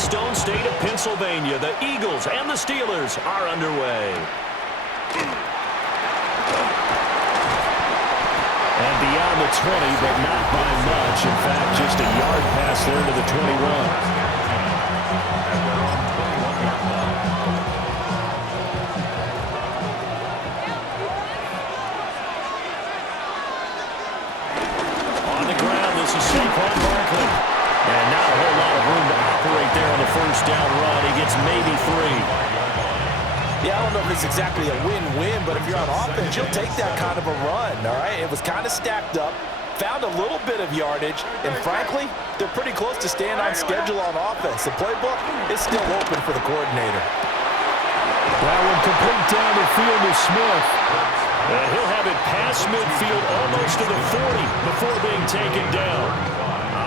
Keystone State of Pennsylvania. The Eagles and the Steelers are underway. And beyond the 20, but not by much. In fact, just a yard pass there to the 21. And not a whole lot of room to operate there on the first down run. He gets maybe 3. Yeah, I don't know if it's exactly a win-win, but if you're on offense, you'll take that kind of a run, all right? It was kind of stacked up, found a little bit of yardage, and frankly, they're pretty close to staying on schedule on offense. The playbook is still open for the coordinator. That one complete down the field to Smith. And he'll have it past midfield almost to the 40 before being taken down.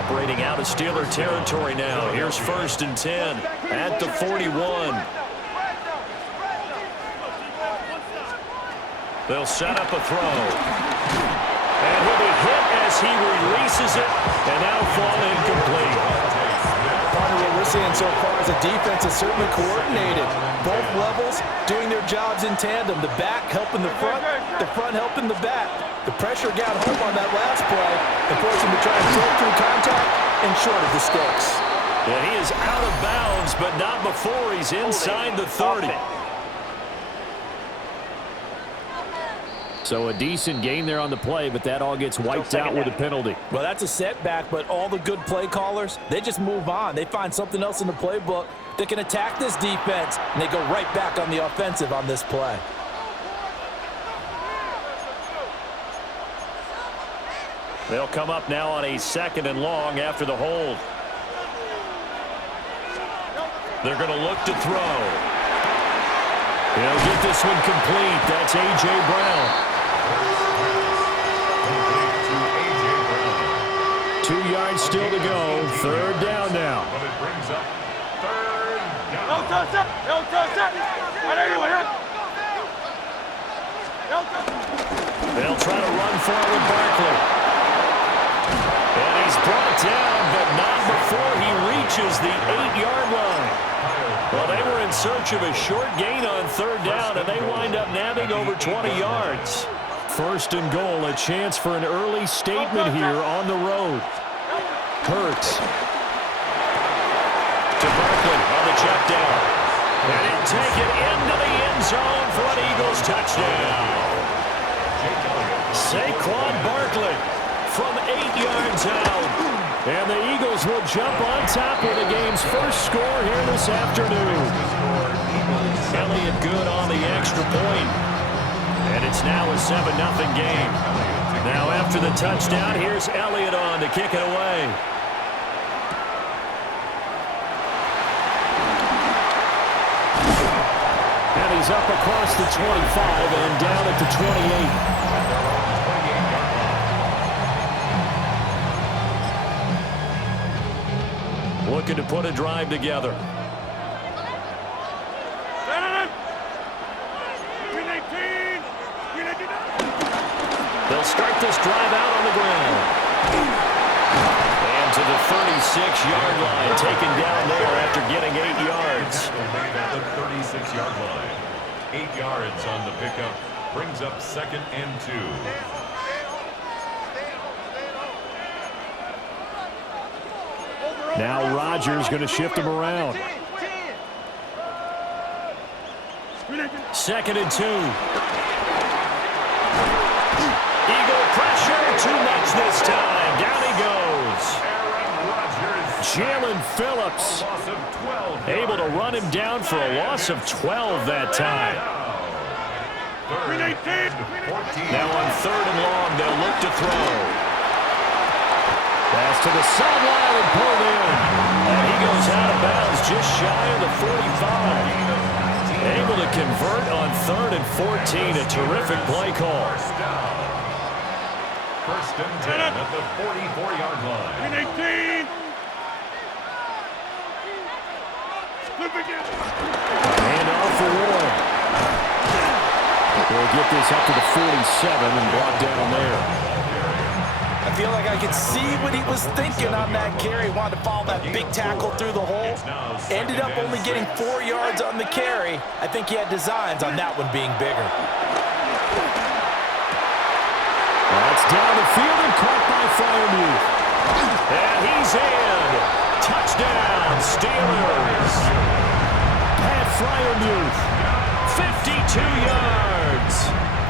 Operating out of Steeler territory now. Here's 1st and 10 at the 41. They'll set up a throw. And he'll be hit as he releases it, and now fall incomplete. Part of what we're seeing so far is the defense is certainly coordinated. Both levels doing their jobs in tandem. The back helping the front helping the back. The pressure got home on that last play and forced him to try and break through contact and shorted the sticks. Yeah, he is out of bounds, but not before he's inside the 30. So a decent gain there on the play, but that all gets wiped out with a penalty. Well, that's a setback, but all the good play callers, they just move on. They find something else in the playbook that can attack this defense, and they go right back on the offensive on this play. They'll come up now on a 2nd and long after the hold. They're going to look to throw. He'll get this one complete. That's A.J. Brown. 2 yards still to go. 3rd down now. But it brings up 3rd down. They'll try to run for it with Barkley. And he's brought down, but not before he reaches the 8-yard line. Well, they were in search of a short gain on 3rd down, and they wind up nabbing over 20 yards. 1st and goal, a chance for an early statement here on the road. Hurts. To Barkley on the check down. And he'll take it into the end zone for an Eagles touchdown. Saquon Barkley from 8 yards out. And the Eagles will jump on top with the game's first score here this afternoon. Elliott good on the extra point. And it's now a 7-0 game. Now after the touchdown, here's Elliott on to kick it away. And he's up across the 25 and down at the 28. Looking to put a drive together. They'll start this drive out on the ground. And to the 36-yard line, taken down there after getting 8 yards. At the 36-yard line. 8 yards on the pickup. Brings up 2nd and 2. Now Rodgers going to shift him around. 2nd and 2. Eagle pressure, too much this time. Down he goes. Jalen Phillips able to run him down for a loss of 12 that time. Now on 3rd and long, they'll look to throw. Pass to the sideline and pulled in. And he goes out of bounds just shy of the 45. Able to convert on 3rd and 14. A terrific play call. 1st and 10 at the 44-yard line. 18. And off for Warren. They'll get this up to the 47 and block down there. I feel like I could see what he was thinking on that carry. He wanted to follow that big tackle through the hole. Ended up only getting 4 yards on the carry. I think he had designs on that one being bigger. That's down the field and caught by Freiermuth. And he's in. Touchdown, Steelers. Pat Freiermuth, 52 yards.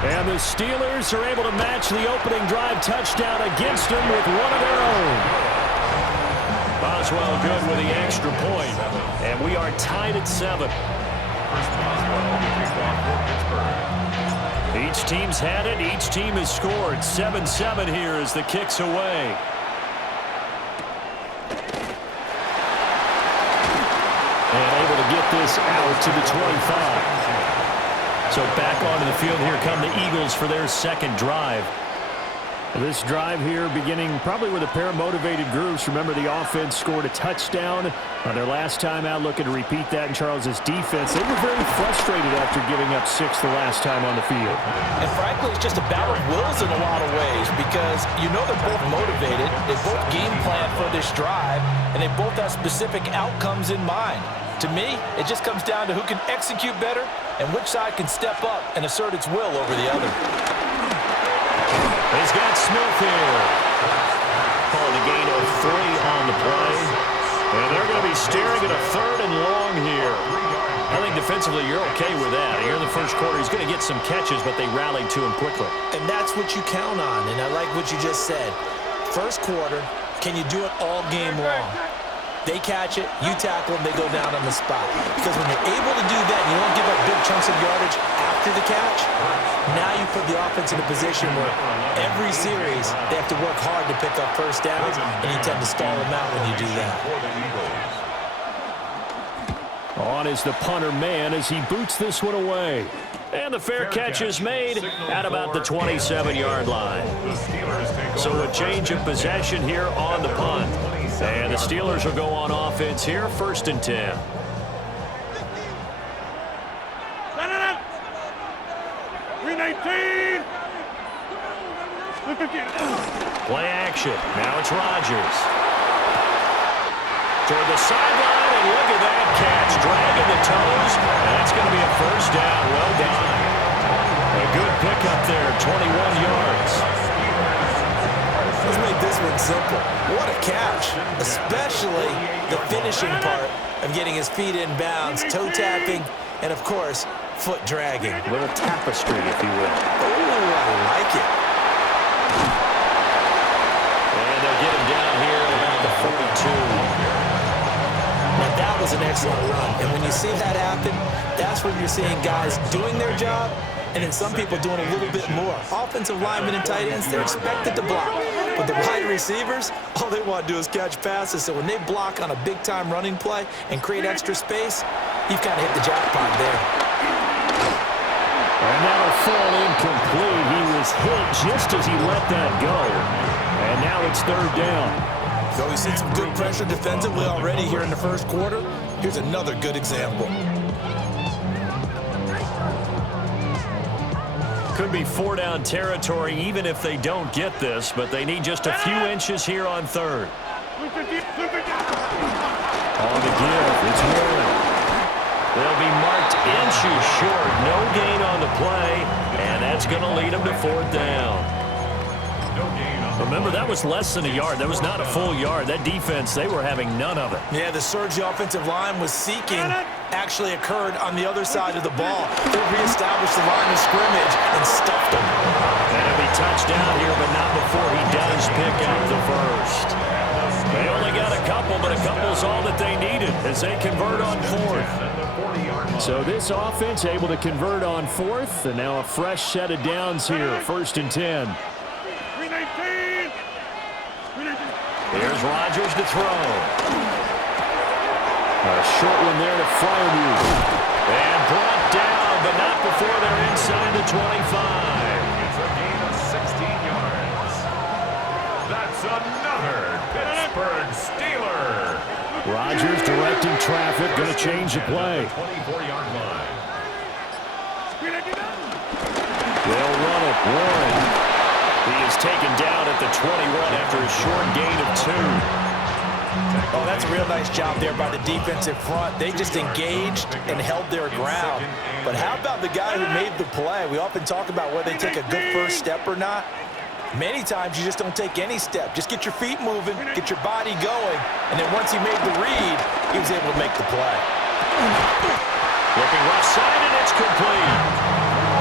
And the Steelers are able to match the opening drive touchdown against them with one of their own. Boswell good with the extra point. And we are tied at 7. Each team's had it. Each team has scored. 7-7 here as the kick's away. And able to get this out to the 25. So back onto the field here come the Eagles for their second drive. This drive here beginning probably with a pair of motivated groups. Remember, the offense scored a touchdown on their last time out, looking to repeat that in Charles's defense. They were very frustrated after giving up 6 the last time on the field. And frankly, it's just a battle of wills in a lot of ways because you know they're both motivated. They both game plan for this drive, and they both have specific outcomes in mind. To me, it just comes down to who can execute better and which side can step up and assert its will over the other. He's got Smith here. Calling a gain of 3 on the play. And they're going to be staring at a 3rd and long here. I think defensively you're okay with that. Here in the first quarter, he's going to get some catches, but they rallied to him quickly. And that's what you count on, and I like what you just said. First quarter, can you do it all game long? They catch it, you tackle them, they go down on the spot. Because when you're able to do that, and you don't give up big chunks of yardage after the catch, now you put the offense in a position where every series they have to work hard to pick up first downs, and you tend to stall them out when you do that. On is the punter man as he boots this one away. And the fair catch is made at about the 27-yard line. So a change of possession here on the punt. And the Steelers will go on offense here, 1st and 10. Play action. Now it's Rodgers. Toward the sideline, and look at that catch. Dragging the toes, and that's going to be a first down. Well done. A good pickup there, 21 yards. Let's make this one simple. What a catch, especially the finishing part of getting his feet in bounds, toe tapping, and of course, foot dragging. A little tapestry, if you will. Oh, I like it. And they'll get him down here at about the 42. Now, that was an excellent run, and when you see that happen, that's when you're seeing guys doing their job, and then some people doing a little bit more. Offensive linemen and tight ends, they're expected to block. But the wide receivers, all they want to do is catch passes. So when they block on a big-time running play and create extra space, you've kind of hit the jackpot there. And that'll fall incomplete. He was hit just as he let that go. And now it's 3rd down. So we've seen some good pressure defensively already here in the first quarter. Here's another good example. Could be 4-down territory even if they don't get this, but they need just a few inches here on 3rd. On the give, it's Warren. They'll be marked inches short. No gain on the play, and that's going to lead them to 4th down. Remember, that was less than a yard. That was not a full yard. That defense, they were having none of it. Yeah, the surge the offensive line was seeking actually occurred on the other side of the ball. They reestablished the line of scrimmage and stuffed them. And it'll be touchdown here, but not before he does pick up the first. They only got a couple, but a couple's all that they needed as they convert on 4th. So this offense able to convert on 4th, and now a fresh set of downs here, 1st and 10. Here's Rodgers to throw. A short one there to Freiermuth. And brought down, but not before they're inside the 25. It's a gain of 16 yards. That's another Pittsburgh Steeler. Rodgers directing traffic, going to change the play. 24-yard line. They'll run it. Warren. He is he's taken down at the 21 after a short gain of 2. Oh, that's a real nice job there by the defensive front. They just engaged and held their ground. But how about the guy who made the play? We often talk about whether they take a good first step or not. Many times you just don't take any step. Just get your feet moving, get your body going, and then once he made the read, he was able to make the play. Looking left side, and it's complete.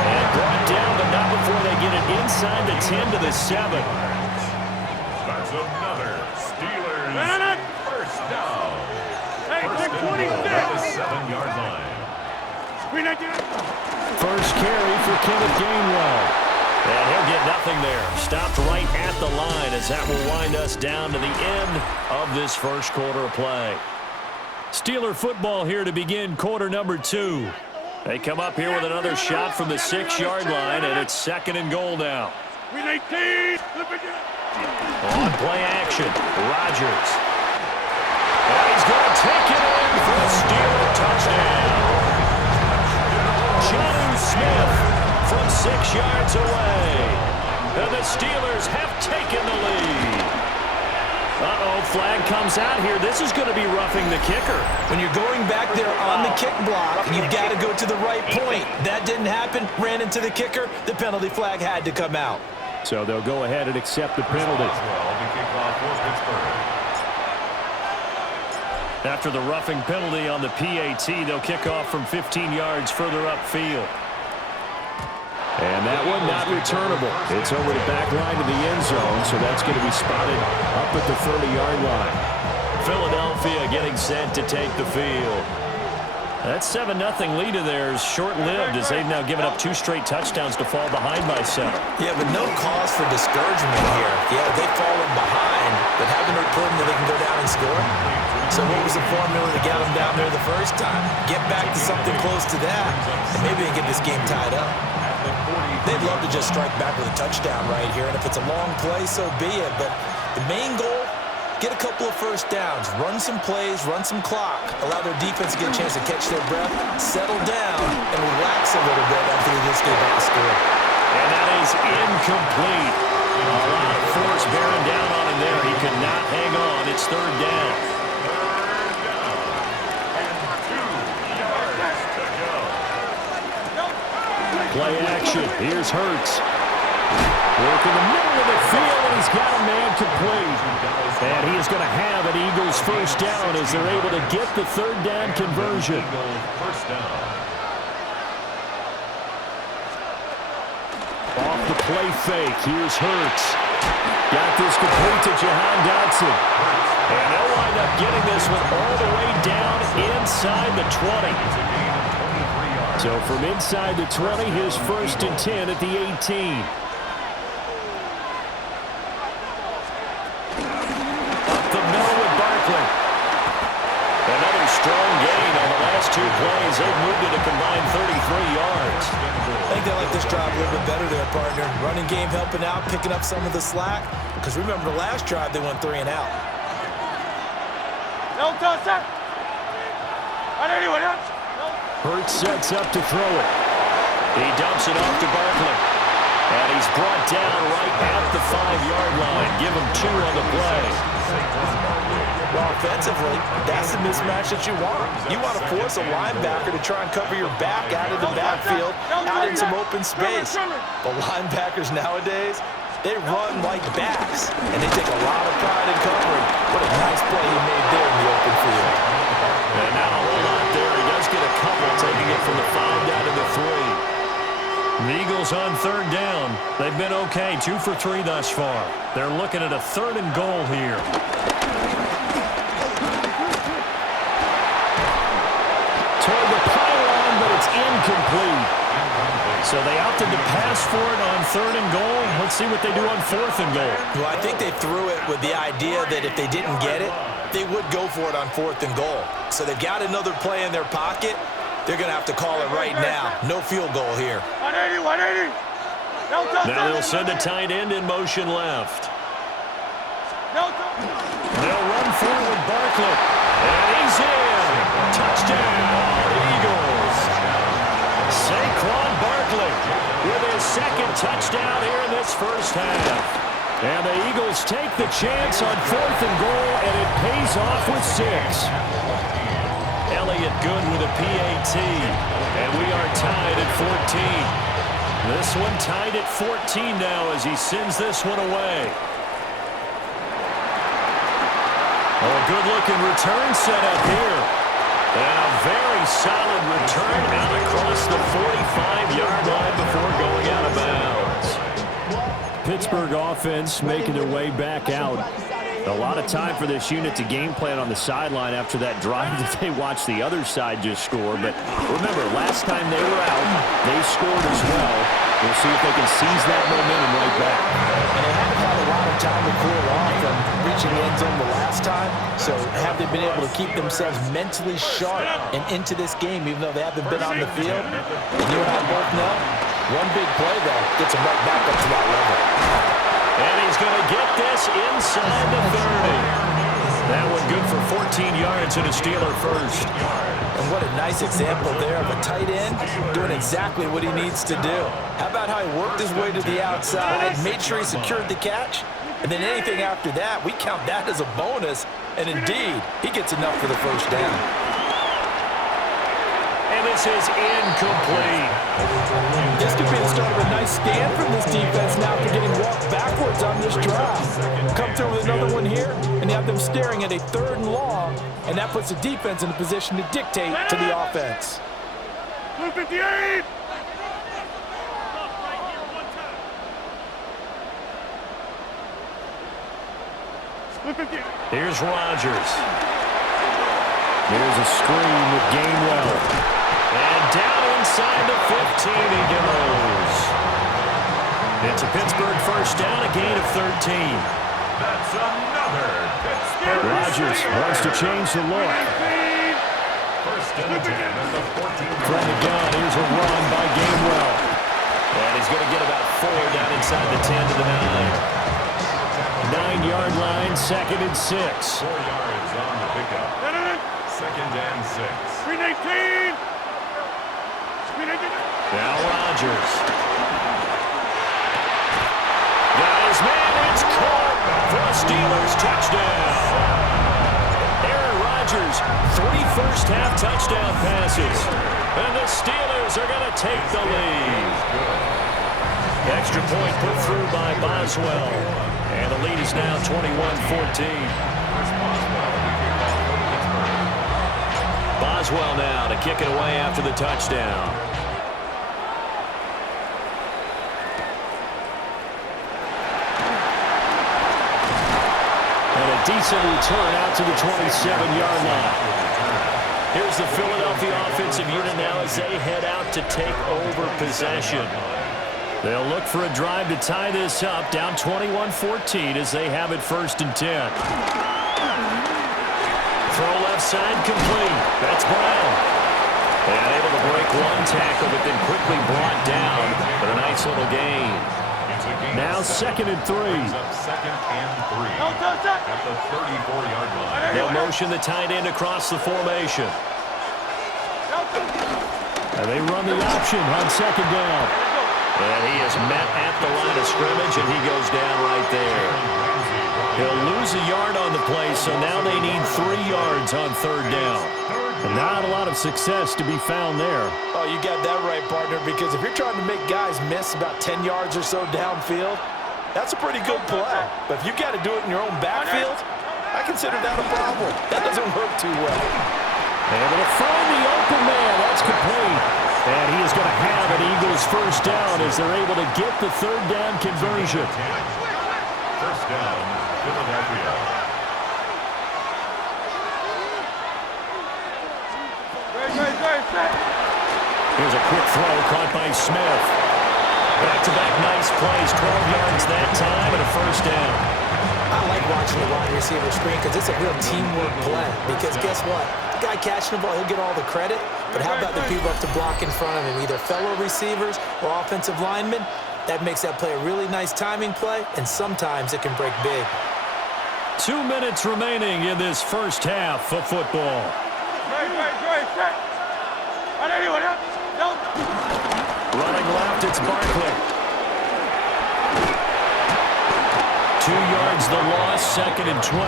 And brought down, but not before they get it inside the 10 to the 7. That's another Steelers first down. First and goal at the 7-yard line. First carry for Kenneth Gainwell. And he'll get nothing there. Stopped right at the line as that will wind us down to the end of this first quarter of play. Steeler football here to begin quarter number 2. They come up here with another shot from the 6-yard line, and it's 2nd and goal now. On play action, Rodgers. And he's going to take it in for a Steeler touchdown. John Smith from 6 yards away. And the Steelers have taken the lead. Uh-oh, flag comes out here. This is going to be roughing the kicker. When you're going back there on the kick block, you've got to go to the right point. That didn't happen. Ran into the kicker. The penalty flag had to come out. So they'll go ahead and accept the penalty. After the roughing penalty on the PAT, they'll kick off from 15 yards further upfield. And that one not returnable. It's over the back line to the end zone, so that's going to be spotted up at the 30-yard line. Philadelphia getting set to take the field. That 7-0 lead of theirs short-lived as they've now given up 2 straight touchdowns to fall behind by 7. Yeah, but no cause for discouragement here. Yeah, they've fallen behind, but haven't they proven that they can go down and score? So what was the formula to get them down there the first time? Get back to something close to that, and maybe they get this game tied up. They'd love to just strike back with a touchdown right here, and if it's a long play, so be it. But the main goal, get a couple of first downs, run some plays, run some clock, allow their defense to get a chance to catch their breath, settle down, and relax a little bit after they just gave up the score. And that is incomplete. A lot of force bearing down on him there. He could not hang on. It's 3rd down. Play action. Here's Hurts. Work in the middle of the field, and he's got a man complete. And he is going to have an Eagles first down as they're able to get the 3rd down conversion. Off the play fake. Here's Hurts. Got this complete to Jahan Dotson. And they'll wind up getting this one all the way down inside the 20. So from inside the 20, his 1st and 10 at the 18. Up the middle with Barkley. Another strong gain on the last 2 plays. They've moved it a combined 33 yards. I think they like this drive a little bit better there, partner. Running game helping out, picking up some of the slack. Because remember the last drive, they went 3 and out. No touch, sir. Hurts sets up to throw it. He dumps it off to Barkley. And he's brought down right at the 5-yard line. Give him 2 on the play. Well, offensively, that's the mismatch that you want. You want to force a linebacker to try and cover your back out of the backfield, out in some open space. But linebackers nowadays, they run like backs, and they take a lot of pride in covering. What a nice play he made there in the open field. And not a whole lot there. He does get a couple, taking it from the 5 down to the 3. The Eagles on 3rd down. They've been okay, 2 for 3 thus far. They're looking at a 3rd and goal here. Toward the pylon, but it's incomplete. So they opted to pass for it on 3rd and goal. Let's see what they do on 4th and goal. Well, I think they threw it with the idea that if they didn't get it, they would go for it on 4th and goal. So they've got another play in their pocket. They're going to have to call it right now. No field goal here. 180. Now they'll send a tight end in motion left. They'll run forward Barkley. And he's in. Touchdown, Eagles. Saquon Barkley with his 2nd touchdown here in this this first half. And the Eagles take the chance on 4th and goal, and it pays off with 6. Elliott good with a PAT, and we are tied at 14. This one tied at 14 now as he sends this one away. Oh, good-looking return set up here. And a very solid return out across the 45-yard line before going out of bounds. Pittsburgh offense making their way back out. A lot of time for this unit to game plan on the sideline after that drive that they watched the other side just score. But remember, last time they were out, they scored as well. We'll see if they can seize that momentum right back. And they haven't had a lot of time to cool off from reaching the end zone the last time. So have they been able to keep themselves mentally sharp and into this game, even though they haven't been on the field? And you and I both know, one big play, though, gets them right back up to that level. And he's going to get this inside the 30. That one good for 14 yards and a Steeler first. And what a nice example there of a tight end doing exactly what he needs to do. How about how he worked his way to the outside, made sure he secured the catch, and then anything after that, we count that as a bonus. And indeed, he gets enough for the first down. And this is incomplete. This could be the start of a nice stand from this defense now after getting walked backwards on this drive. Come through with another one here, and you have them staring at a 3rd and long, and that puts the defense in a position to dictate to the offense. 58! Here's Rodgers. Here's a screen with Gainwell. And down inside the 15 he goes. It's a Pittsburgh first down, a gain of 13. That's another Pittsburgh. Rodgers wants to change the look. First and 10 at the 14. From the gun, here's a run by Gainwell. And he's going to get about 4 down inside the 10 to the 9. 9-yard line, 2nd and 6. 4 yards on the pickup. 2nd and 6. Screen 18! Screen 18! Now Rodgers. Got his man, it's caught for a Steelers touchdown. Aaron Rodgers, 3 first-half touchdown passes. And the Steelers are going to take the lead. Extra point put through by Boswell. And the lead is now 21-14. Boswell now to kick it away after the touchdown. And a decent return out to the 27-yard line. Here's the Philadelphia offensive unit now as they head out to take over possession. They'll look for a drive to tie this up, down 21-14 as they have it 1st and 10. Throw left side complete. That's Brown. And able to break one tackle, but then quickly brought down. But a nice little gain. Now 2nd and 3. 2nd and 3 at the 34-yard line. They'll motion the tight end across the formation. And they run the option on 2nd down. And he is met at the line of scrimmage, and he goes down right there. He'll lose a yard on the play, so now they need 3 yards on 3rd down. And not a lot of success to be found there. Oh, you got that right, partner, because if you're trying to make guys miss about 10 yards or so downfield, that's a pretty good play. But if you got to do it in your own backfield, I consider that a problem. That doesn't work too well. Able to find the open man. That's complete. And he is going to have an Eagles first down as they're able to get the 3rd down conversion. First down, Philadelphia. Here's a quick throw caught by Smith. Back-to-back nice plays, 12 yards that time, and a first down. I like watching the wide receiver screen because it's a real teamwork play. Because guess what? The guy catching the ball, he'll get all the credit. But how about the people up to block in front of him, either fellow receivers or offensive linemen? That makes that play a really nice timing play, and sometimes it can break big. 2 minutes remaining in this first half of football. Running left, it's Barkley. the loss, 2nd and 12.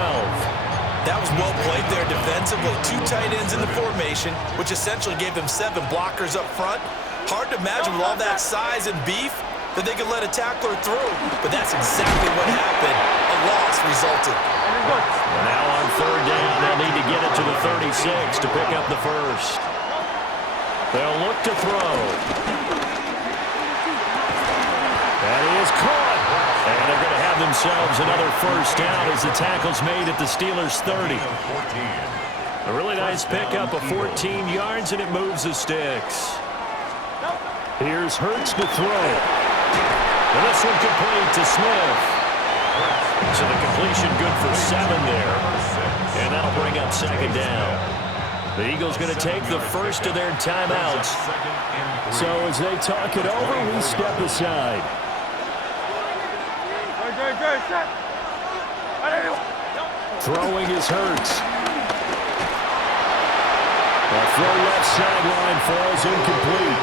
That was well played there defensively. 2 tight ends in the formation, which essentially gave them 7 blockers up front. Hard to imagine with all that size and beef that they could let a tackler through. But that's exactly what happened. A loss resulted. Now on 3rd down, they'll need to get it to the 36 to pick up the first. They'll look to throw. That is caught. And they're going to have themselves another first down as the tackle's made at the Steelers' 30. A really nice pickup of 14 yards, and it moves the sticks. Here's Hurts to throw. And this one complete to Smith. So the completion good for 7 there. And that'll bring up 2nd down. The Eagles going to take the first of their timeouts. So as they talk it over, we step aside. Throwing is Hurts. The throw left sideline falls incomplete.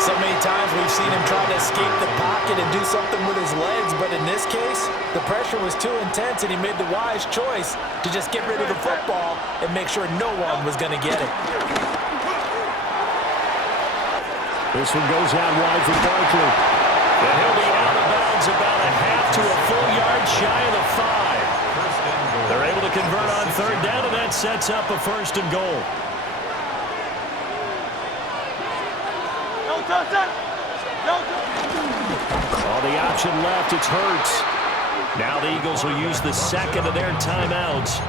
So many times we've seen him try to escape the pocket and do something with his legs, but in this case, the pressure was too intense and he made the wise choice to just get rid of the football and make sure no one was going to get it. This one goes out wide for Barkley. And he'll be out of bounds about a half to a full yard shy of the 5. They're able to convert on 3rd down, and that sets up a 1st and goal. All the option left, it's Hurts. Now the Eagles will use the 2nd of their timeouts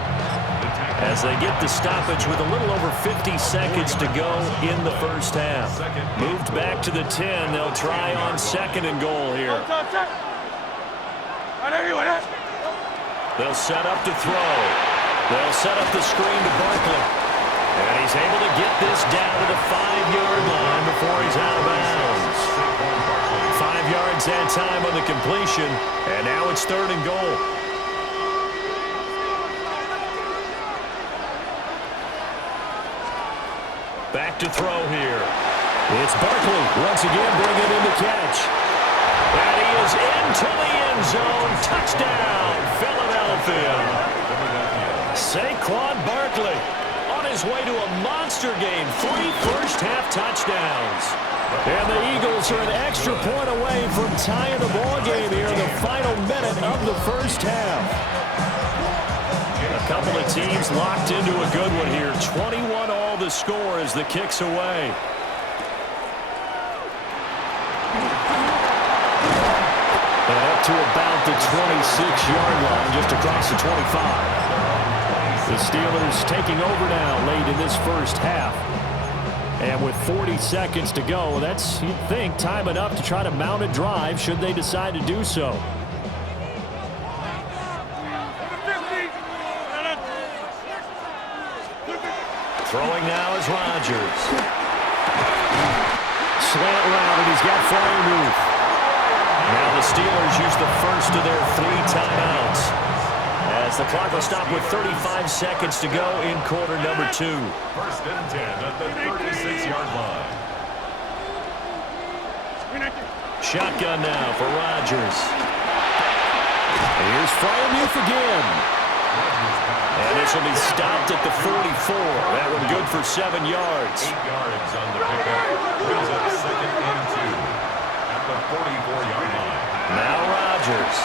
as they get the stoppage with a little over 50 seconds to go in the first half. Moved back to the 10. They'll try on 2nd and goal here. They'll set up to throw. They'll set up the screen to Barkley. And he's able to get this down to the 5-yard line before he's out of bounds. 5 yards that time on the completion. And now it's 3rd and goal. Back to throw here. It's Barkley once again bringing in the catch. And he is into the end zone. Touchdown, Philadelphia. Saquon Barkley on his way to a monster game. 3 first-half touchdowns. And the Eagles are an extra point away from tying the ball game here in the final minute of the first half. A couple of teams locked into a good one here. 21 all the score as the kick's away. And up to about the 26-yard line, just across the 25. The Steelers taking over now late in this first half. And with 40 seconds to go, that's, you'd think, time enough to try to mount a drive should they decide to do so. Throwing now is Rodgers. Slant route, and he's got Freiermuth. Now the Steelers use the first of their 3 timeouts, as the clock will stop with 35 seconds to go in quarter number 2. 1st and 10 at the 36-yard line. Shotgun now for Rodgers. Here's Freiermuth again. And this will be stopped at the 44. That one good for 7 yards. 8 yards on the pickup. Brings up 2nd and 2 at the 44-yard line. Now Rodgers.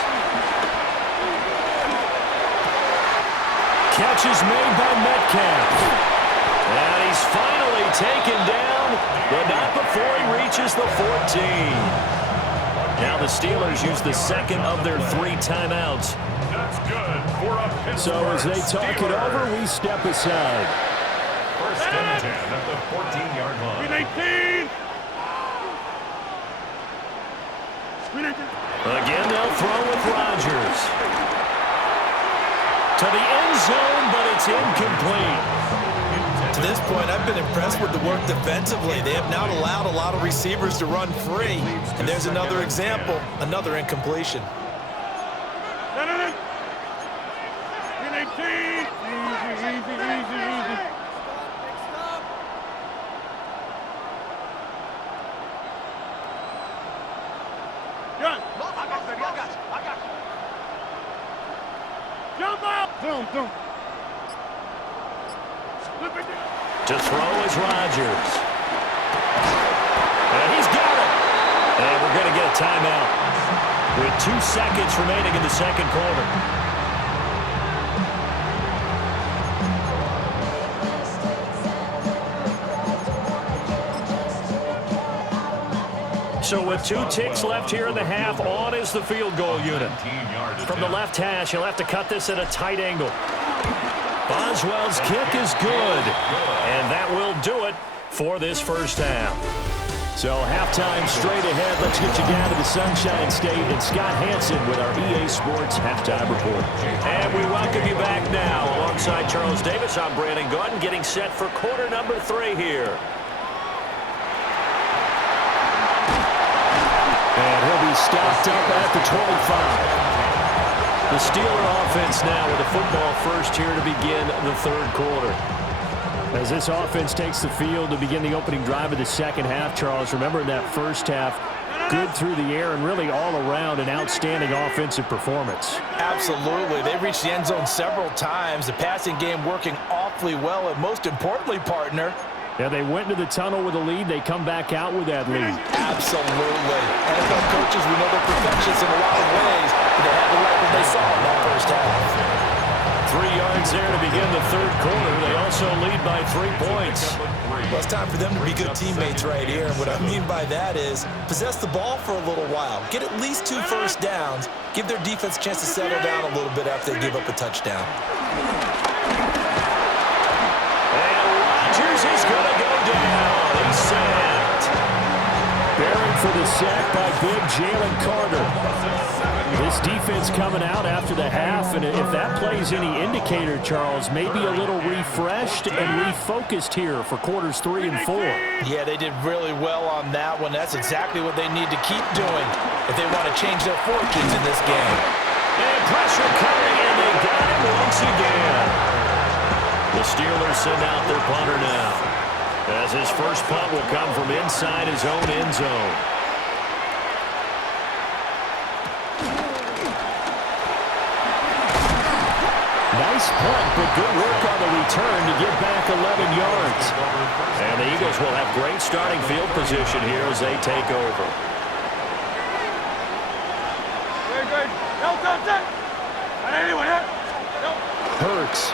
Catch is made by Metcalf. And he's finally taken down, but not before he reaches the 14. Now the Steelers use the 2nd of their 3 timeouts. That's good for a Pittsburgh. So as they talk it over, we step aside. 1st and 10 at the 14-yard line. 18. Again, they'll throw with Rodgers. To the end zone, but it's incomplete. To this point, I've been impressed with the work defensively. They have not allowed a lot of receivers to run free. And there's another example, another incompletion. 18. Easy. John. Zoom. To throw is Rodgers. And he's got it. And we're going to get a timeout with 2 seconds remaining in the second quarter. So with 2 ticks left here in the half, on is the field goal unit. From the left hash, he'll have to cut this at a tight angle. Boswell's kick is good, and that will do it for this first half. So halftime straight ahead. Let's get you down to the Sunshine State and Scott Hansen with our EA Sports Halftime Report. And we welcome you back now. Alongside Charles Davis, I'm Brandon Gaudin, getting set for quarter number 3 here. And he'll be stopped up at the 25. The Steeler offense now with a football first here to begin the third quarter. As this offense takes the field to begin the opening drive of the second half, Charles, remember in that first half, good through the air and really all around an outstanding offensive performance. Absolutely. They reached the end zone several times. The passing game working awfully well, and most importantly, partner, yeah, they went into the tunnel with a lead. They come back out with that lead. Absolutely. NFL coaches, we know they're perfectionists in a lot of ways, but they had to like what they saw in that first half. 3 yards there to begin the third quarter. They also lead by 3 points. Well, it's time for them to be good teammates right here. And what I mean by that is possess the ball for a little while. Get at least 2 first downs. Give their defense a chance to settle down a little bit after they give up a touchdown. He's going to go down. He's sacked. Buried for the sack by big Jalen Carter. This defense coming out after the half, and if that plays any indicator, Charles, maybe a little refreshed and refocused here for quarters 3 and 4. Yeah, they did really well on that one. That's exactly what they need to keep doing if they want to change their fortunes in this game. And pressure coming, and they got him once again. The Steelers send out their punter now, as his first punt will come from inside his own end zone. Nice punt, but good work on the return to get back 11 yards. And the Eagles will have great starting field position here as they take over. Good. Hurts.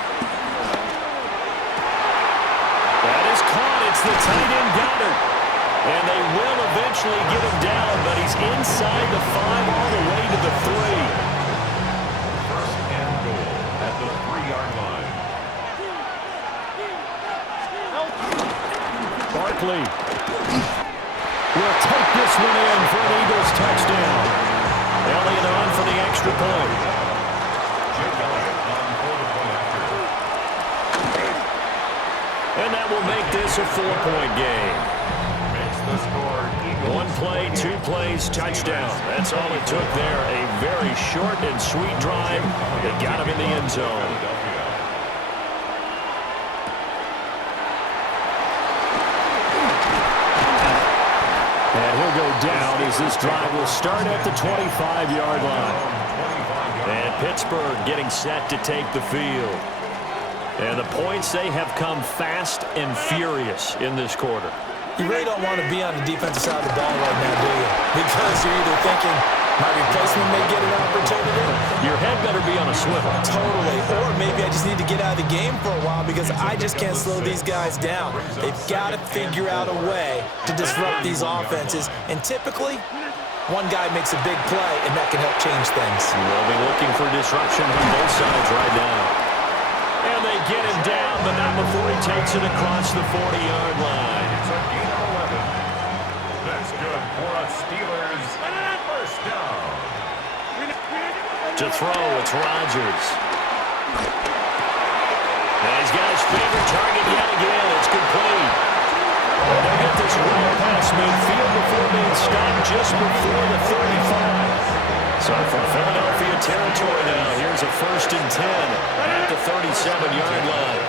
That is caught. It's the tight end Goddard. And they will eventually get him down, but he's inside the 5 all the way to the 3. First and goal at the 3-yard line. Barkley will take this one in for an Eagles touchdown. Elliott on for the extra point. And that will make this a 4-point game. Makes the score Eagles. 1 play, 2 plays, touchdown. That's all it took there. A very short and sweet drive that got him in the end zone. And he'll go down as this drive will start at the 25-yard line. And Pittsburgh getting set to take the field. And the points, they have come fast and furious in this quarter. You really don't want to be on the defensive side of the ball right now, do you? Because you're either thinking, my replacement may get an opportunity. Your head better be on a swivel. Totally. Or maybe I just need to get out of the game for a while because I just can't slow these guys down. They've got to figure out a way to disrupt these offenses. And typically, one guy makes a big play, and that can help change things. We'll be looking for disruption on both sides right now. And they get him down, but not before he takes it across the 40-yard line. It's a gain of 11. That's good for a Steelers first down. To throw, it's Rodgers. And he's got his favorite target yet again. It's complete. And they'll get this run past midfield before being stopped just before the 35. So from Philadelphia territory now, here's a 1st and 10 at the 37-yard line.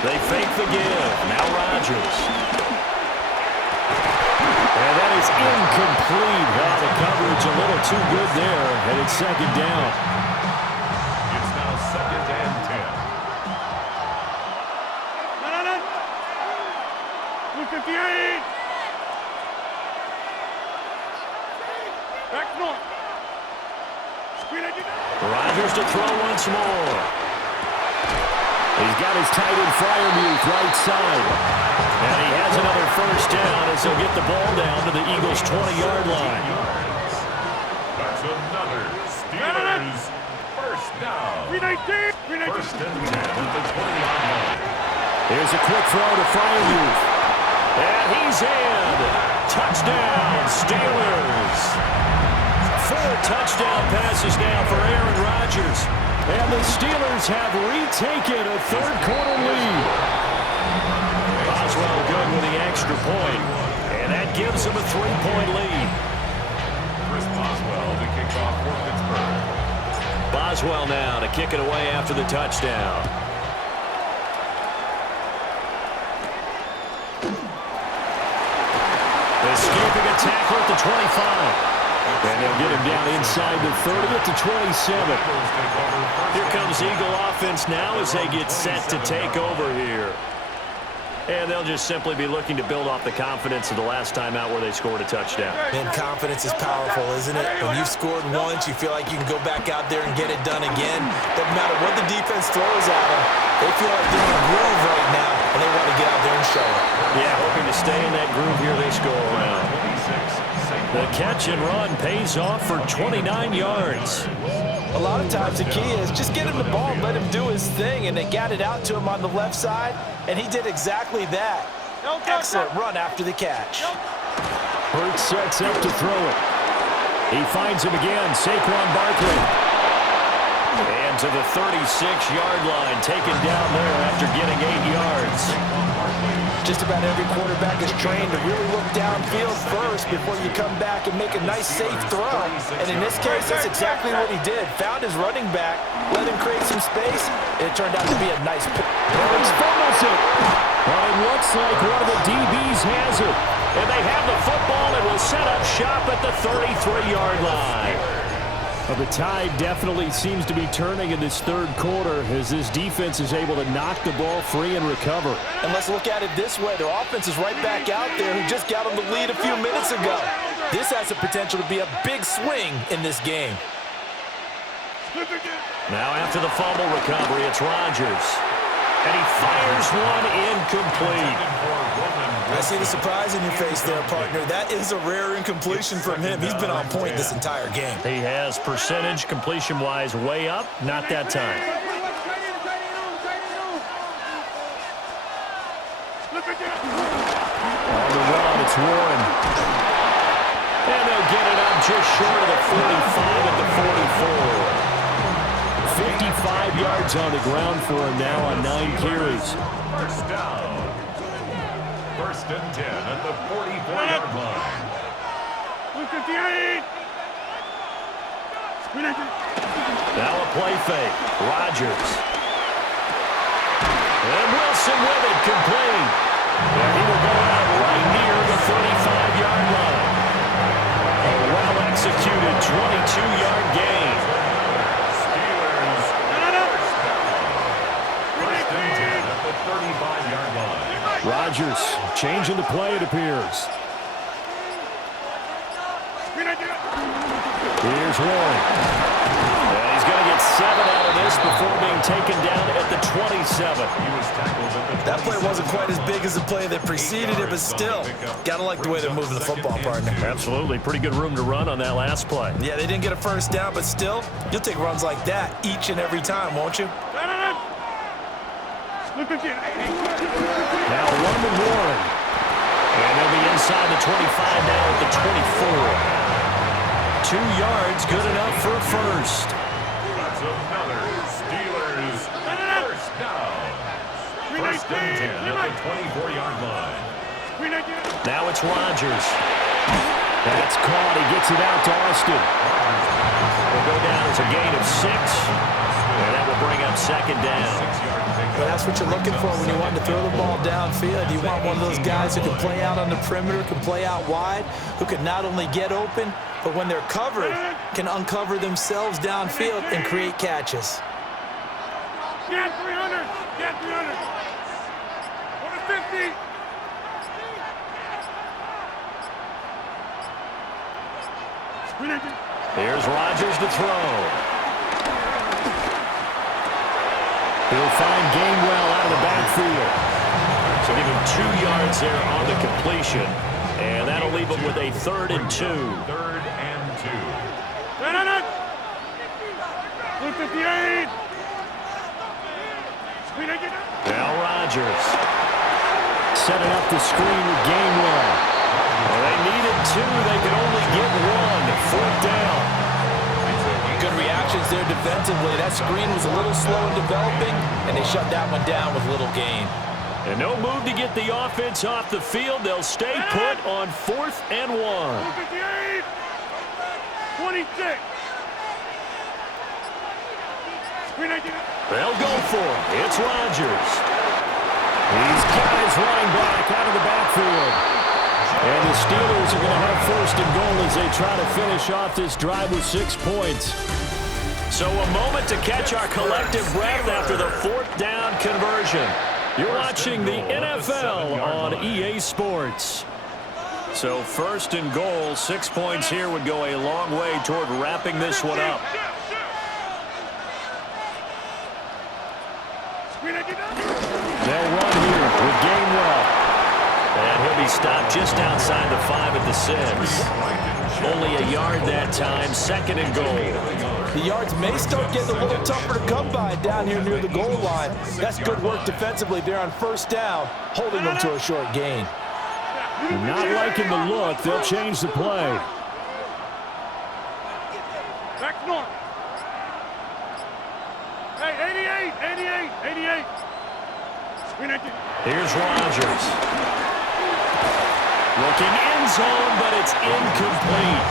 They fake the give. Now Rodgers. And that is incomplete. The coverage a little too good there, and it's 2nd down. 258. Back north. Rodgers to throw once more. He's got his tight end Freiermuth right side. And he has another first down as he'll get the ball down to the Eagles' 20-yard line. That's another Steelers first down. 319. First and 10 at the 20-yard line. Here's a quick throw to Freiermuth. And he's in. Touchdown, Steelers. 4 touchdown passes now for Aaron Rodgers. And the Steelers have retaken a third-quarter lead. Boswell good with the extra point. And that gives them a 3-point lead. Chris Boswell to kick off for Pittsburgh. Boswell now to kick it away after the touchdown. Escaping a tackle at the 25. And they'll get him down inside the 30 at the 27. Here comes Eagle offense now as they get set to take over here. And they'll just simply be looking to build off the confidence of the last time out where they scored a touchdown. Man, confidence is powerful, isn't it? When you've scored once, you feel like you can go back out there and get it done again. Doesn't matter what the defense throws at them. They feel like they're in a groove right now, and they want to get out there and show it. Yeah, hoping to stay in that groove here this go-around. The catch and run pays off for 29 yards. A lot of times the key is just get him the ball and let him do his thing, and they got it out to him on the left side, and he did exactly that. Excellent run after the catch. Hurts sets up to throw it. He finds him again, Saquon Barkley. And to the 36-yard line, taken down there after getting 8 yards. Just about every quarterback is trained to really look downfield first before you come back and make a nice, safe throw. And in this case, that's exactly what he did. Found his running back, let him create some space, and it turned out to be a nice pick. Burns fumbles it. Well, it looks like one of the DBs has it. And they have the football and will set up shop at the 33-yard line. Well, the tide definitely seems to be turning in this third quarter as this defense is able to knock the ball free and recover. And let's look at it this way. Their offense is right back out there who just got them the lead a few minutes ago. This has the potential to be a big swing in this game. Now after the fumble recovery, it's Rodgers. And he fires one incomplete. I see the surprise in your face there, partner. That is a rare incompletion from him. He's been on point this entire game. He has percentage completion-wise way up, not that time. On the run, it's Warren. And they'll get it up just short of the 45 at the 44. 55 yards on the ground for him now on 9 carries. First down. First and 10 at the 44-yard line. 258. Now a play fake. Rodgers. And Wilson with it, complete. And he will go out right near the 35-yard line. A well-executed 22-yard gain. Steelers. First and 10 at the 35-yard line. Rodgers changing the play, it appears. Here's Warren. And he's going to get 7 out of this before being taken down at the 27. That play wasn't quite as big as the play that preceded it, but still, gotta like the way they're moving the football, partner. Absolutely. Pretty good room to run on that last play. Yeah, they didn't get a first down, but still, you'll take runs like that each and every time, won't you? Now one to Warren. And they'll be inside the 25 now at the 24. 2 yards, good enough for a first. That's another Steelers first down. First and 10 at the 24-yard line. Now it's Rodgers. That's caught. He gets it out to Austin. Will go down as a gain of 6. And that will bring up second down. But that's what you're looking for when you want to throw the ball downfield. You want one of those guys who can play out on the perimeter, can play out wide, who can not only get open, but when they're covered, can uncover themselves downfield and create catches. Get 300. Get 300. 150. Here's Rodgers to throw. He'll find Gainwell out of the backfield. So give him 2 yards there on the completion. And that'll leave him with a 3rd and 2. 3rd and 2. Blue 58. Now Rodgers. Setting up the screen with Gainwell. Well, they needed 2. They could only get 1. 4th down. Good reactions there defensively. That screen was a little slow in developing, and they shut that one down with little gain. And no move to get the offense off the field. They'll stay put on 4th and 1. 58. 26. They'll go for it. It's Rodgers. He's got his running back out of the backfield. And the Steelers are going to have 1st and goal as they try to finish off this drive with 6 points. So a moment to catch our collective breath after the 4th down conversion. You're watching the NFL on EA Sports. So 1st and goal, 6 points here would go a long way toward wrapping this one up. They'll run here with Gainwell. And he'll be stopped just outside the 5 at the 6. Only a yard that time, 2nd and goal. The yards may start getting a little tougher to come by down here near the goal line. That's good work defensively there on 1st down, holding them to a short gain. Not liking the look. They'll change the play. Back north. Hey, 88. Here's Rodgers. Looking end zone, but it's incomplete.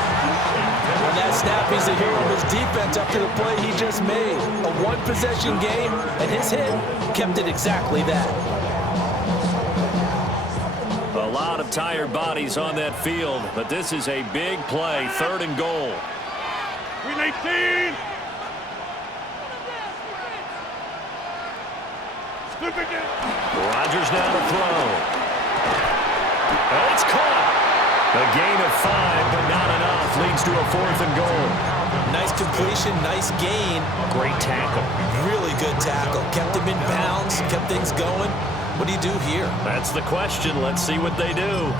On that snap, he's the hero of his defense after the play he just made. A 1-possession game, and his hit kept it exactly that. A lot of tired bodies on that field, but this is a big play, 3rd and goal. 18. Rodgers now to throw. And it's caught. A gain of 5, but not enough. Leads to a 4th and goal. Nice completion, nice gain. Great tackle. Really good tackle. Kept him in bounds, kept things going. What do you do here? That's the question. Let's see what they do.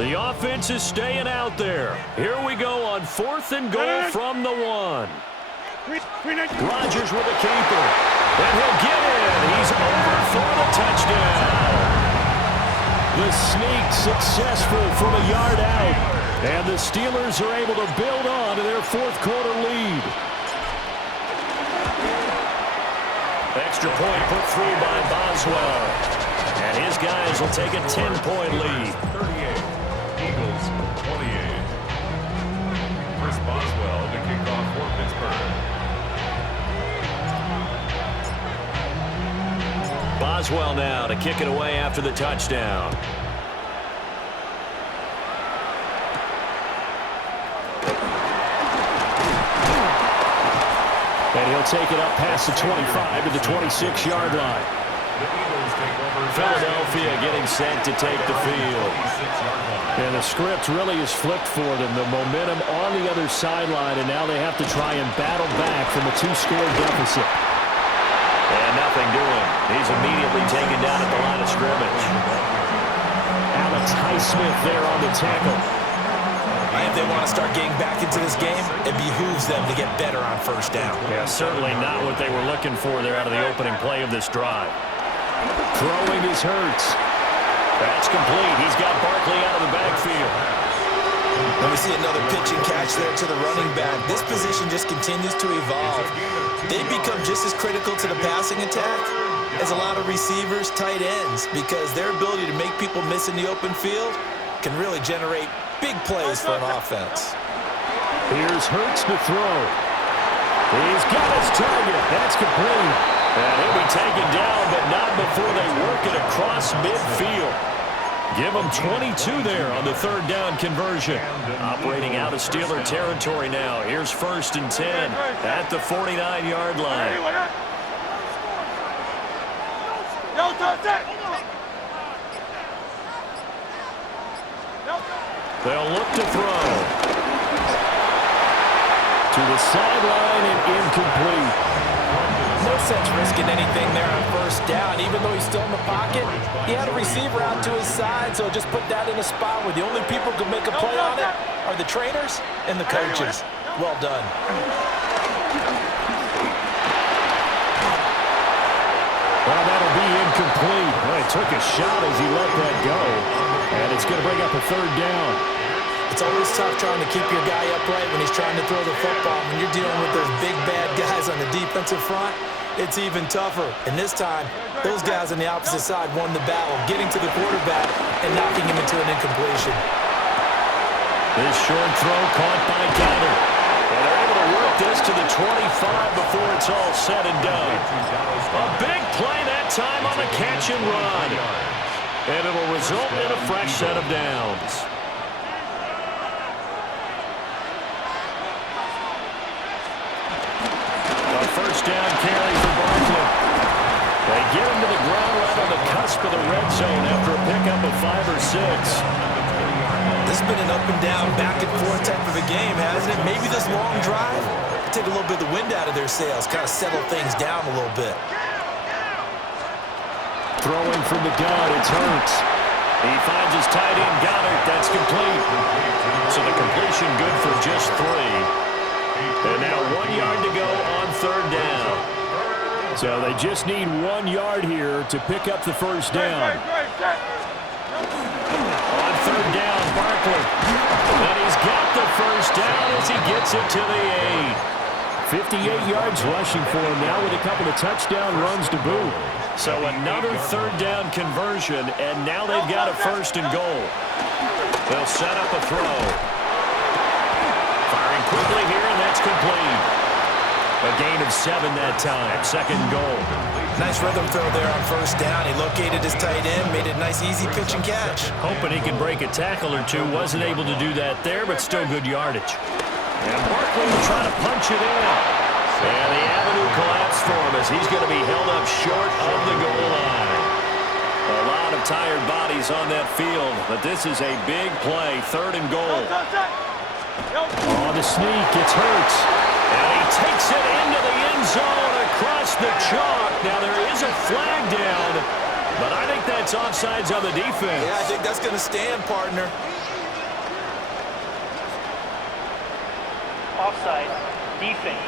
The offense is staying out there. Here we go on 4th and goal from the 1. Rodgers with a keeper. And he'll get in. He's over for the touchdown. The sneak successful from a yard out. And the Steelers are able to build on to their 4th quarter lead. Extra point put through by Boswell. And his guys will take a 10-point lead. 38. Eagles 28. Chris Boswell to kick off for Pittsburgh. Boswell now to kick it away after the touchdown. And he'll take it up past the 25 to the 26-yard line. Philadelphia getting set to take the field. And the script really is flipped for them. The momentum on the other sideline, and now they have to try and battle back from a 2-score deficit. And nothing doing. He's immediately taken down at the line of scrimmage. Alex Highsmith there on the tackle. If they want to start getting back into this game, it behooves them to get better on 1st down. Yeah, certainly not what they were looking for there out of the opening play of this drive. Throwing is Hurts. That's complete. He's got Barkley out of the backfield. Let me see another pitch and catch there to the running back. This position just continues to evolve. They become just as critical to the passing attack as a lot of receivers, tight ends, because their ability to make people miss in the open field can really generate big plays for an offense. Here's Hurts to throw. He's got his target. That's complete. And he'll be taken down, but not before they work it across midfield. Give him 22 there on the 3rd down conversion. Operating out of Steeler territory now. Here's 1st and 10 at the 49-yard line. They'll look to throw. To the sideline and incomplete. No sense risking anything there on first down. Even though he's still in the pocket, he had a receiver out to his side, so just put that in a spot where the only people who can make a play on it are the trainers and the coaches. Well done. Well, that'll be incomplete. Well, he took a shot as he let that go, and it's going to bring up a third down. It's always tough trying to keep your guy upright when he's trying to throw the football. When you're dealing with those big, bad guys on the defensive front, it's even tougher. And this time, those guys on the opposite side won the battle, getting to the quarterback and knocking him into an incompletion. This short throw caught by Goddard. And they're able to work this to the 25 before it's all said and done. A big play that time on the catch and run. And it'll result in a fresh set of downs. A first down carry for Barkley. They get him to the ground right on the cusp of the red zone after a pickup of 5 or 6. This has been an up and down, back and forth type of a game, hasn't it? Maybe this long drive will take a little bit of the wind out of their sails, kind of settle things down a little bit. Throwing from the gun, it's Hurts. He finds his tight end, Goddard. That's complete. So the completion good for just 3. And now 1 yard to go on third down. So they just need 1 yard here to pick up the first down. On third down, Barkley. And he's got the first down as he gets it to the 8. 58 yards rushing for him now with a couple of touchdown runs to boot. So another third down conversion, and now they've got a first and goal. They'll set up a throw. Firing quickly here, and that's complete. A gain of 7 that time, second goal. Nice rhythm throw there on first down. He located his tight end, made it a nice, easy pitch and catch. Hoping he could break a tackle or two. Wasn't able to do that there, but still good yardage. And Barkley will try to punch it in. And the avenue collapsed for him as he's going to be held up short of the goal line. A lot of tired bodies on that field, but this is a big play, third and goal. On the sneak, it's Hurts. And he takes it into the end zone across the chalk. Now there is a flag down, but I think that's offsides on the defense. Yeah, I think that's going to stand, partner. Offside, defense.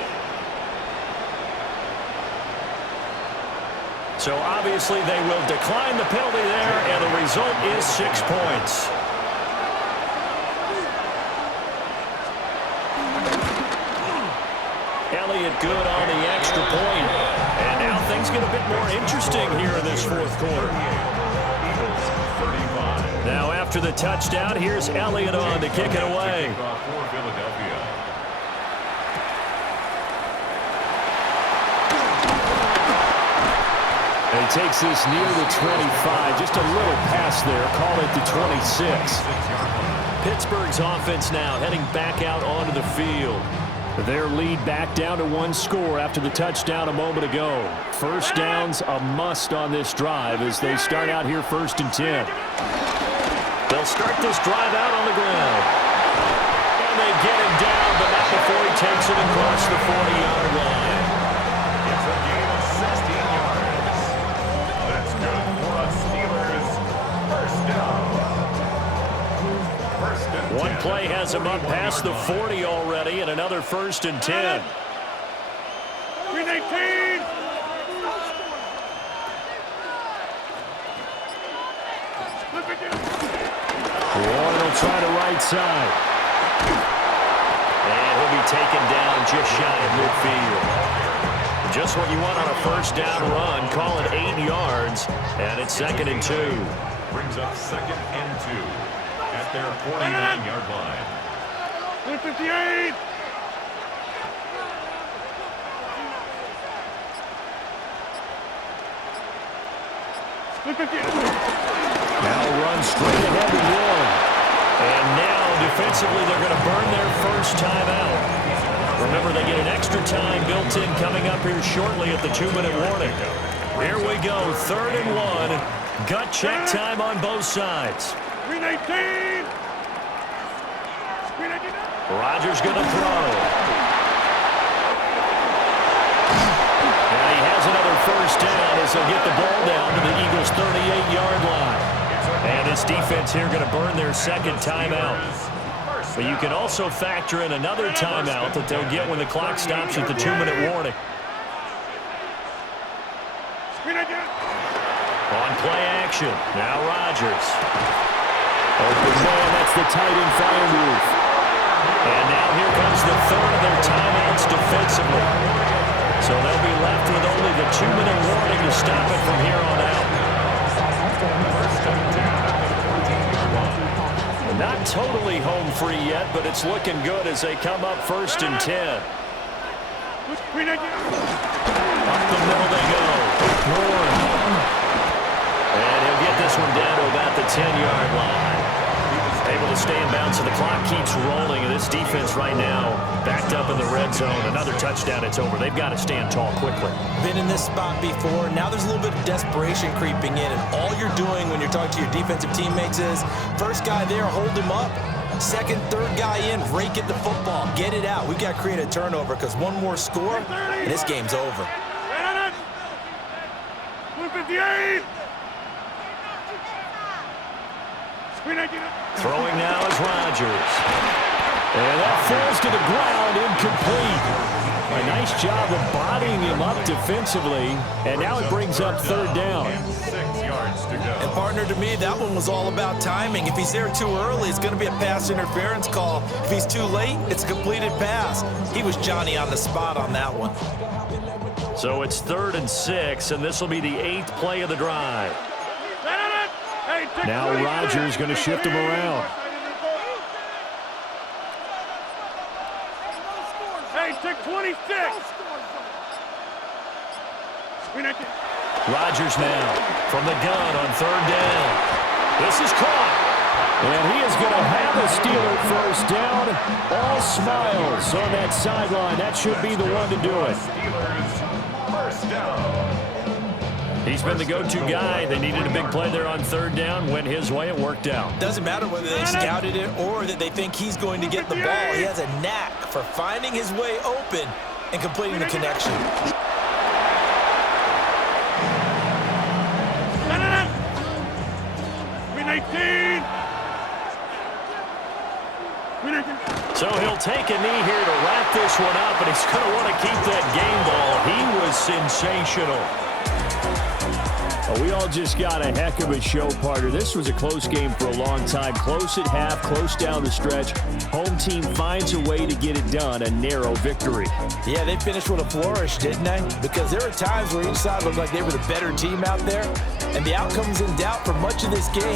So obviously they will decline the penalty there, and the result is 6 points. Elliott good on the extra point. And now things get a bit more interesting here in this fourth quarter. Now after the touchdown, here's Elliott on to kick it away. And he takes this near the 25. Just a little pass there. Call it the 26. Pittsburgh's offense now heading back out onto the field. Their lead back down to 1 score after the touchdown a moment ago. First down's a must on this drive as they start out here 1st and 10. They'll start this drive out on the ground. And they get him down, but not before he takes it across the 40-yard line. It's a gain of 16 yards. That's good for a Steelers first down. One play has him up past the 40 already, and another 1st and 10. Green 18. Warren will try to right side. And he'll be taken down just shy of midfield. Just what you want on a first down run. Call it 8 yards, and it's 2nd and 2. Brings up 2nd and 2. At their 49-yard line. 58. Now run straight ahead to Warren. And now defensively they're going to burn their first time out. Remember, they get an extra time built in coming up here shortly at the 2-minute warning. Here we go, 3rd and 1. Gut check time on both sides. Green 18. Rodgers going to throw. And he has another first down as he'll get the ball down to the Eagles' 38-yard line. And this defense here going to burn their second timeout. But you can also factor in another timeout that they'll get when the clock stops at the 2-minute warning. On play action, now Rodgers. Open man, that's the tight end fire move. And now here comes the third of their timeouts defensively. So they'll be left with only the 2-minute warning to stop it from here on out. Not totally home free yet, but it's looking good as they come up 1st and 10. Up the middle they go. And he'll get this one down to about the 10-yard line. Able to stay in bounds, so the clock keeps rolling. And this defense right now backed up in the red zone. Another touchdown, it's over. They've got to stand tall quickly. Been in this spot before. Now there's a little bit of desperation creeping in. And all you're doing when you're talking to your defensive teammates is, first guy there, hold him up. Second, third guy in, rake at the football. Get it out. We've got to create a turnover because one more score, and this game's over. 158. Throwing now is Rodgers. And that falls to the ground, incomplete. A nice job of bodying him up defensively, and now it brings up 3rd down. 6 yards to go. And partner, to me, that one was all about timing. If he's there too early, it's going to be a pass interference call. If he's too late, it's a completed pass. He was Johnny on the spot on that one. So it's 3rd and 6, and this will be the 8th play of the drive. Now Rodgers going to shift him around. Hey, take 26. Rodgers now from the gun on 3rd down. This is caught. And he is going to have a Steeler first down. All smiles on that sideline. That should be the one to do it. Steelers first down. He's been the go-to guy. They needed a big play there on 3rd down. Went his way. It worked out. Doesn't matter whether they scouted it or that they think he's going to get the ball. He has a knack for finding his way open and completing the connection. So he'll take a knee here to wrap this one up, and he's going to want to keep that game ball. He was sensational. Well, we all just got a heck of a show, partner. This was a close game for a long time. Close at half, close down the stretch. Home team finds a way to get it done, a narrow victory. Yeah, they finished with a flourish, didn't they? Because there were times where each side looked like they were the better team out there, and the outcome's in doubt for much of this game.